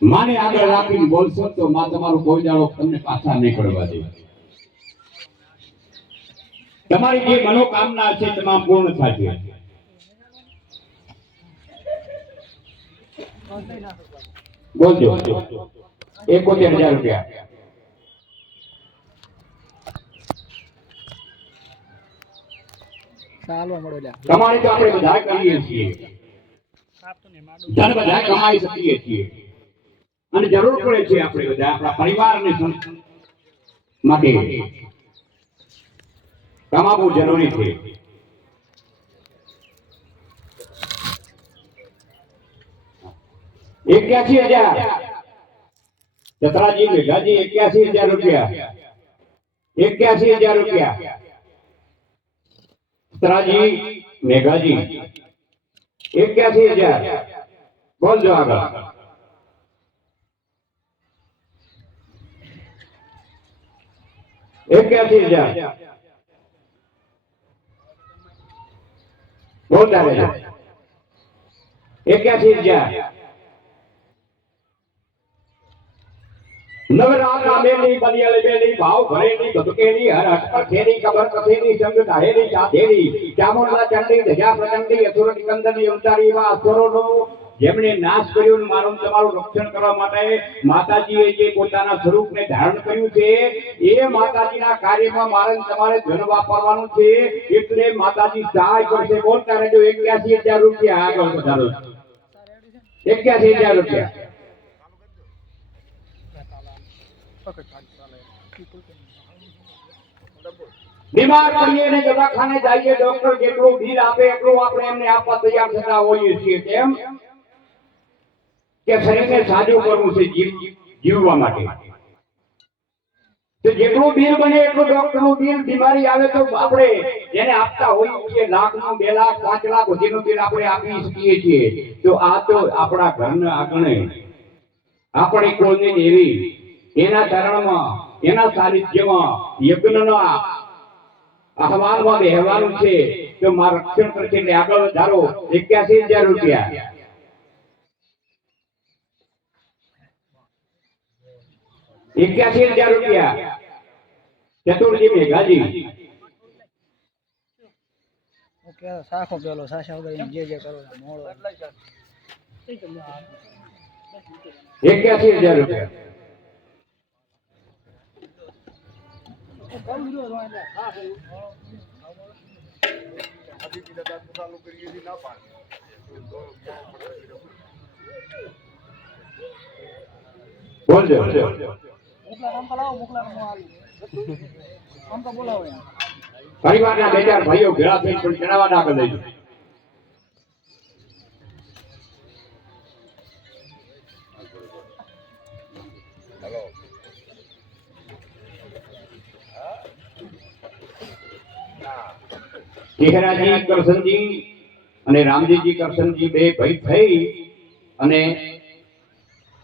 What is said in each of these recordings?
માને આગળ રાખીને બોલશો તો માં તમારો કોઈ દાડો તમને પાછા નહીં પડવા દે. તમારી જે મનોકામના છે તમામ પૂર્ણ થશે. બોલજો. એકોતેર હજાર રૂપિયા. કમાણી તો આપણે બધા કરીએ છીએ. ધન બધા કમાઈ શકીએ છીએ. અને જરૂર પડે છે આપણે બધા, આપણા પરિવારને સં- માટે. કમાવવું જરૂરી છે. એક્યાસી હજાર. ચતરાજી મેઘાજી, એક્યાસી હજાર રૂપિયા. એક્યાસી હજાર રૂપિયા. ચતરાજી મેઘાજી, એક્યાસી હજાર. બોલજો આગળ. એક્યાસી હજાર બોલતા રહેજો એક્યાસી હજાર નવરા નામેની બલિયલ બેલી ભાવ ભરેલી ધબકેલી હર અટપર ખેરી કબર કથેરી સંગ ધાહેરી ચાધેરી ચામુંડા ચંડી ધજા પ્રચંડી અસુર નિકંદની અવતારી એવા અસુરોનો જેમણે નાશ કર્યો મારું તમારું રક્ષણ કરવા માટે માતાજીએ જે પોતાના સ્વરૂપને ધારણ કર્યું છે, એ માતાજીના કાર્યમાં મારે તમારે ધન વાપરવાનું છે, એટલે માતાજી સહાય કરશે. બોલતા રહેજો એક્યાસી હજાર રૂપિયા આગળ વધારો. એક્યાસી હજાર રૂપિયા. બીમાર પડીએ ને દવાખાને જઈએ ડોક્ટર જેટલું બિલ આપે એટલું આપણે એમને આપવા તૈયાર થતા હોઈએ છીએ. કેમ? કે શરીરને સાજો કરવું છે જીવ, જીવવા માટે. તો જેટલું બિલ બને એટલું ડોક્ટરનું બિલ, બીમારી આવે તો આપણે જેને આપતા હોઈએ છીએ લાખનું બે લાખ, પાંચ લાખ સુધીનું બિલ આપણે આપી શકીએ છીએ. તો આ તો આપણા ઘરના આંગણે આપણી કોલની દેવી, એના ચરણમાં, એના સાનિધ્યમાં યજ્ઞના અહવાલમાં બેહવાનું છે. તો મારા રક્ષણ કરશે આગળ ધારો એક્યાસી હજાર રૂપિયા. એક્યાસી હજાર રૂપિયા. ચતુરજી મેઘાજી સાખો પેલો સાસા વગર જે જે કરો મોળો. એક્યાસી હજાર રૂપિયા. બોલજો. મુકલા રામ લાવો મુકલા રામ આલું આમ તો બોલાવો પરિવારના બે ચાર ભાઈઓ ભેળા થઈ પણ ચડાવવા ના આગળ લઈ ચહેરાજી કરશનજી અને રામજીજી કરશનજી બે ભાઈ થઈ અને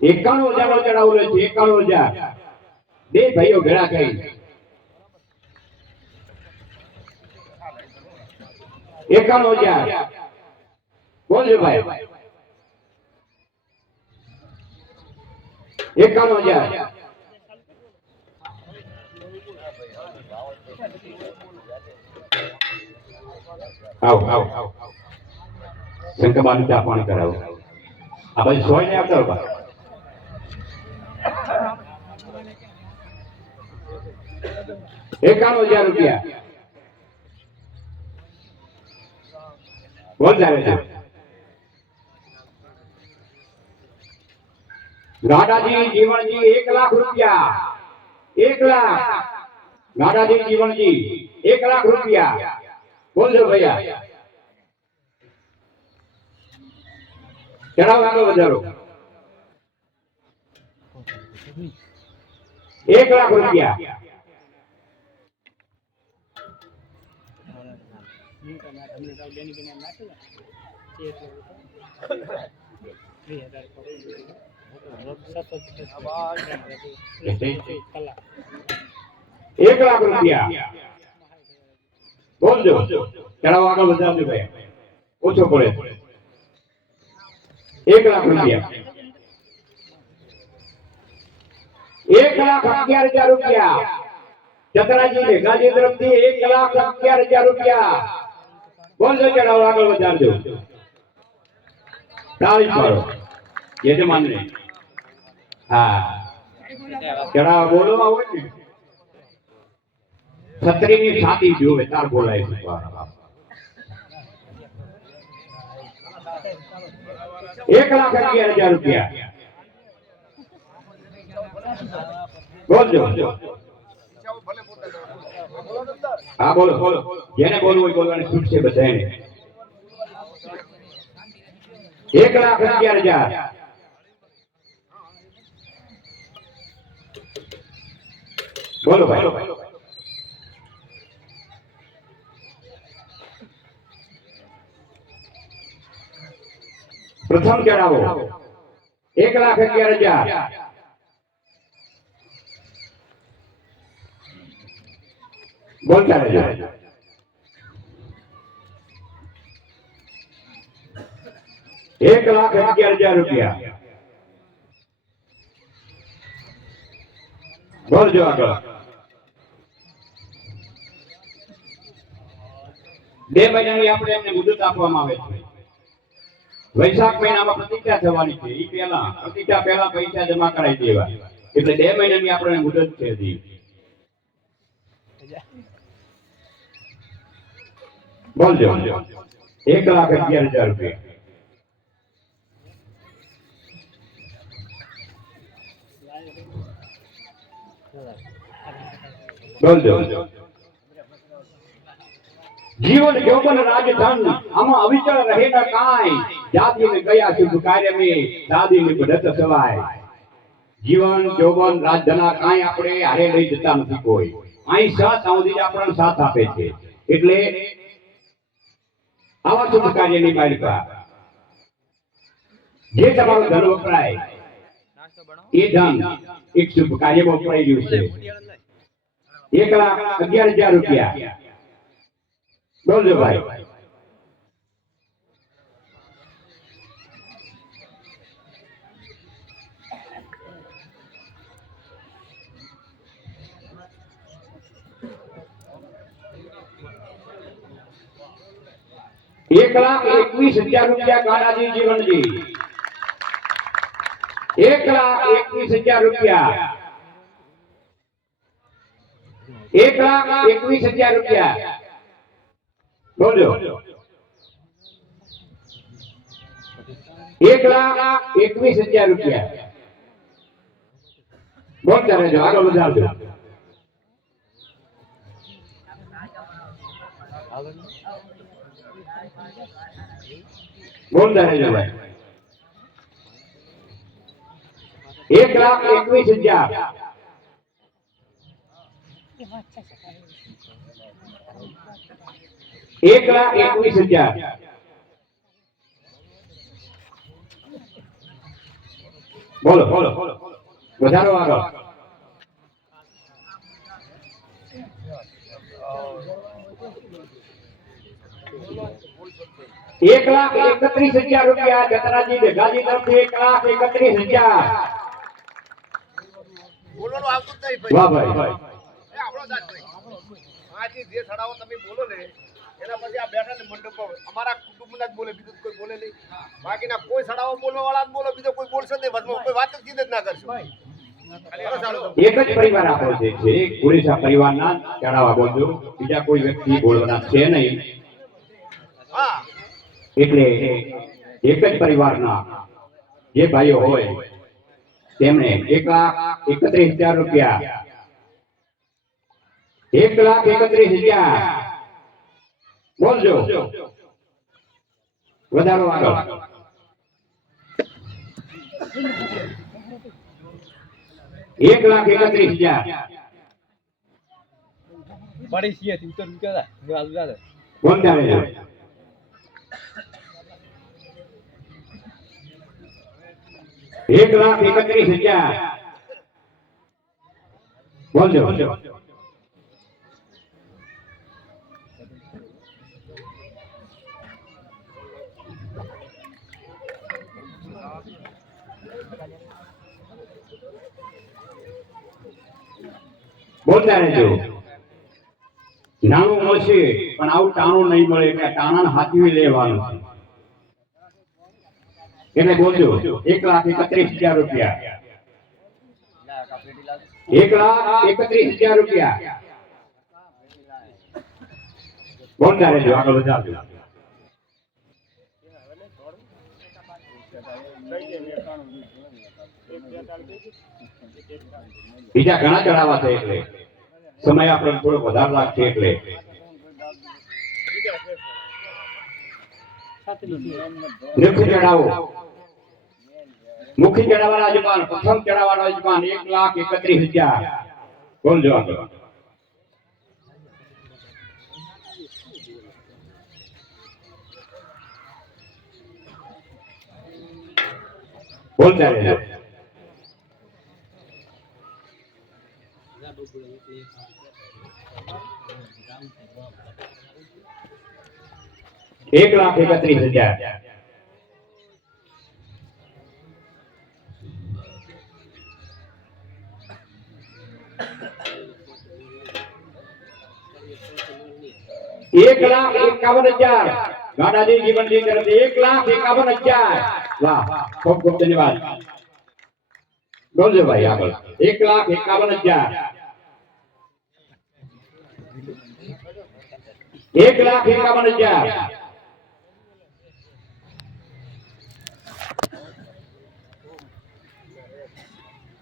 એકાણું હજાર નો ચડાવેલો છે એકાણું હજાર. બે ભાઈઓ ભેળા થઈ એકાણું હજાર. બોલજો ભાઈ? એકાણું હજાર. આવો, આવ શંકરબાનું ચા પાણી કરાવો. આ ભાઈ સોય ને આવતા બા એકાણું હજાર રૂપિયા બોલતા રહેજો ગાડાજી જીવનજી એક લાખ રૂપિયા એક લાખ ગાડાજી જીવનજી એક લાખ રૂપિયા બોલજો ભૈયા ચડાવ આગળ વધારો એક લાખ રૂપિયા એક લાખ રૂપિયા બોલજો ચડાવ આગળ વધારજો ભાઈ ઓછો પડે એક લાખ રૂપિયા એક લાખ અગિયાર હજાર રૂપિયા ચતરાજી મેઘાજી તરફથી એક લાખ અગિયાર હજાર રૂપિયા બોલજો ચડાવો આગળ વધારજો? તાળી પાડો. યજમાનને હા. ચડાવો બોલો હોય ને, છત્રીની છાતી જોવે, તાર બોલાય છે એક લાખ અગિયાર હજાર રૂપિયા. બોલજો. હા બોલો બોલો જેને બોલવું હોય બોલવાની છૂટ છે બધાને એક લાખ અગિયાર હજાર બોલો ભાઈ પ્રથમ ચડાવો એક લાખ અગિયાર હજાર બોલતા રહેજો એક લાખ અગિયાર હજાર રૂપિયા બોલજો આગળ બે મહિનાની આપણે એમને મુદત આપવામાં આવે છે. વૈશાખ મહિનામાં પ્રતિજ્ઞા થવાની છે. એ પહેલા પ્રતિજ્ઞા પહેલા પૈસા જમા કરાવી દેવા. એટલે બે મહિનાની આપણે મુદત છે બોલજો એક લાખ અગિયાર હજાર રૂપિયા બોલજો જીવન જોગન રાજધન આમાં અવિચળ રહે ન કાંઈ જાતિ ને ગયા શુભ કાર્ય મે દાદી ને બઢત સવાય જીવન જોગન રાજધના કાંઈ આપણે હારે લઈ જતા નથી કોઈ અહીં સાથ સુધી જ આપણને સાથ આપે છે એટલે આવા શુભ કાર્યની પાલિકા. જે તમારું ધન વપરાય, એ ધન એક શુભ કાર્યમાં વપરાઈ ગયું છે. એક લાખ અગિયાર હજાર રૂપિયા. બોલજો ભાઈ. એક લાખ એકવીસ હજાર રૂપિયા કાળાજી જીવનજી. એક એકવીસ હજાર રૂપિયા. એક લાખ એકવીસ હજાર રૂપિયા. બોલો એક લાખ એકવીસ હજાર રૂપિયા. બોલતા રહેજો આગળ વધારજો. બોલતા રહેજો ભાઈ એક લાખ એકવીસ હજાર એક લાખ એકવીસ હજાર બોલો બોલો વધારો આગળ એક લાખ એકત્રીસ હજાર રૂપિયા જતરાજી ભેગાજી તરફથી એક લાખ એકત્રીસ હજાર. બોલવાનું આવતું જ નહીં વાહ ભાઈ. ભાઈ. એ આપણો જ આજ ભાઈ. આથી જે સડાવો તમે બોલો ને એના પછી આ બેઠા ને મંડપ અમારા કુટુંબના જ બોલે બીજું કોઈ બોલે નહીં. બાકીના કોઈ સડાવો બોલવા વાળા જ બોલો બીજો કોઈ બોલશે નહીં. વચમાં કોઈ વાત જ સીધે જ ના કરશે. એક જ પરિવાર આપણો છે છે ઓડિશા પરિવારના ચડાવવા બોલજો. બીજા કોઈ વ્યક્તિ બોલવાના છે નહીં. એટલે એક જ પરિવારના જે ભાઈઓ હોય તેમણે એક લાખ એકત્રીસ હજાર રૂપિયા એક લાખ એકત્રીસ હજાર બોલજો. વધારો આગળ એક લાખ એકત્રીસ હજાર. પડી છીએ ઉત્તર ઉત્તર આજુ જાતે બોલતા રહેજો એક લાખ એકત્રીસ હજાર બોલજો બોલતા રહેજો નાણું મળશે પણ આવું ટાણું નહીં મળે એટલે ટાણા હાથવી લેવાનું એટલે બોલજો, એક લાખ એકત્રીસ હજાર રૂપિયા. એક લાખ એકત્રીસ હજાર રૂપિયા. બીજા ઘણા ચડાવવા છે એટલે. સમય આપણે થોડો વધારે લાગશે એટલે. મુખી ચડાવો મુખી ચડાવવાના જમાન પ્રથમ ચડાવવાના જમાન એક લાખ એકત્રીસ હજાર બોલજો આગળ બોલતા રહેજો એક લાખ એકત્રીસ હજાર એક લાખ એકાવન હજાર ગાડાજી જીવનજી તરફથી એક લાખ એકાવન હજાર વાહ ખૂબ ખૂબ ધન્યવાદ બોલજો ભાઈ આગળ એક લાખ એકાવન હજાર એક લાખ એકાવન હજાર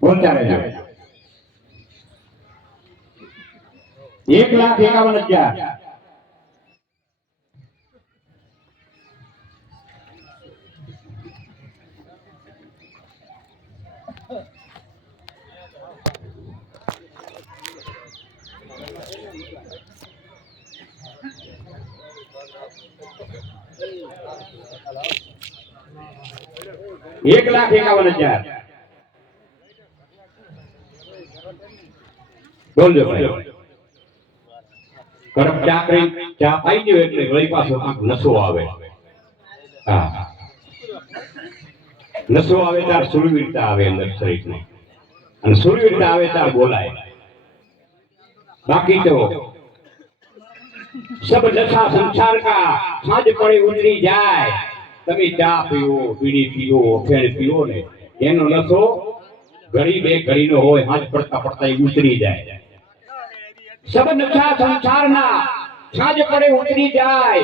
બોલતા રહેજો. એક લાખ એકાવન હજાર. એક લાખ એકાવન હજાર. બોલજો કડક ચા કરી, ચા પાઈ ગયો એટલે વળી પાછો કાંઈક નસો આવે. હા. નસો આવે તાર સુરવીરતા આવે અંદર શરીરને. અને સુરવીરતા આવે તાર બોલાય. બાકી તો સબ જથા સંસાર કા સાંજ પડે ઉતરી જાય. તમે ચા પીવો બીડી પીવો અફેણ પીવો ને. એનો નસો ઘડી બે ઘડીનો હોય, હાથ પડતા પડતા એ ઉતરી જાય. સબ નશા સંસારના આવી જાય.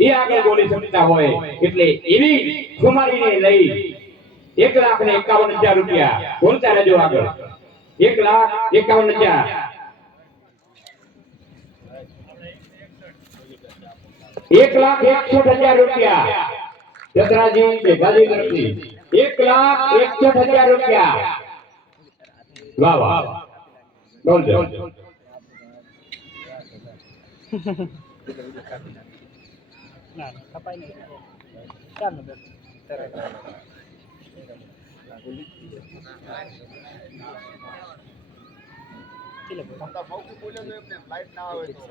એ આગળ બોલી શકતા હોય. એટલે એવી ખુમારીને લઈ એક લાખ ને એકાવન હજાર રૂપિયા બોલતા રહેજો આગળ. એક લાખ એકાવન હજાર. એક લાખ એકસઠ હજાર રૂપિયા ચતરાજી ભેગાજી તરફથી એક લાખ એકસઠ હજાર રૂપિયા વાહ વાહ બોલજો ના ના કપાય નહીં ચાલો બેન કેટલે બોલો? તમતાર મૌખિક બોલ્યો તો એમને લાઈટ ના આવે તો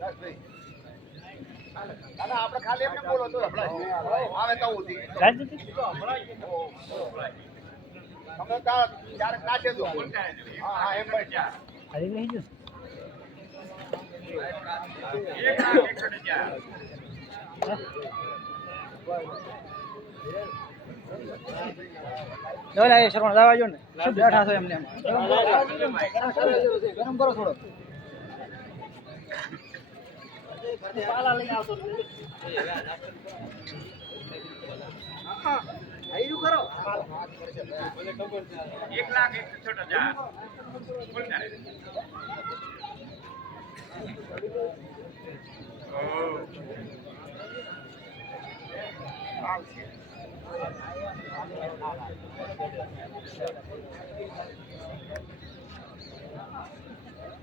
રાજભાઈ દાદા આપણે ખાલી એમને બોલો તો આવે તો? તમે ક્યારેક નાખે દો હા હા એમ ખાલી લઈ એ શ્રવણ દાવા જો ને? શું બેઠા છો એમને એમ? ગરમ કરો. થોડો એક લાખ એકસઠ હજાર એક લાખ એકસઠ હજાર ઝડપ રાખો તો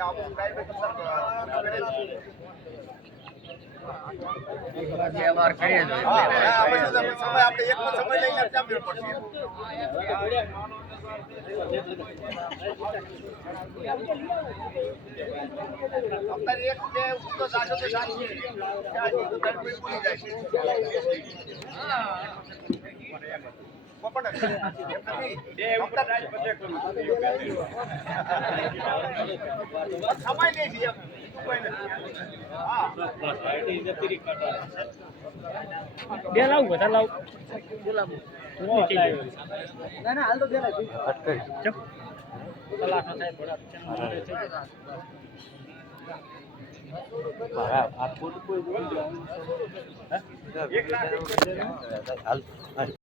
અમુક ટાઈમે તો સમય આપણે એકનો સમય લઈને જ પડશે અત્યારે એક બે ઉઠતો જાશો તો જાશો. ત્યાં સુધી તો ગરમી ભૂલી જાય છે. પોપટ જ. એમ નથી. સમય લે છે એમ. બીજું કોઈ નથી. બે લાવું લાવું ના ના હાલ તો બે લાવ કલાક થાય થોડા હાલ